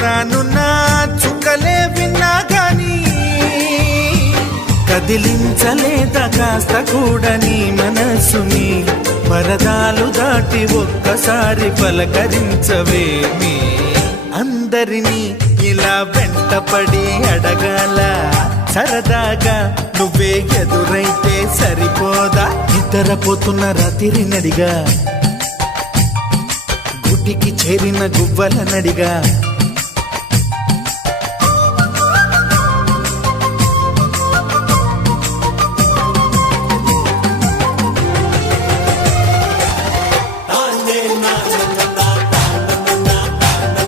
రానున్న చుక్కలే విన్నా గాని కదిలించలేదా కాస్త కూడా నీ మనసుని పరదాలు దాటి ఒక్కసారి పలకరించవేమి అందరినీ ఇలా వెంటపడి అడగాల సరదాగా నువ్వే ఎదురైతే సరిపోదా నిద్రపోతున్న రాత్రి నడిగా గుటికి చేరిన గువ్వల నడిగా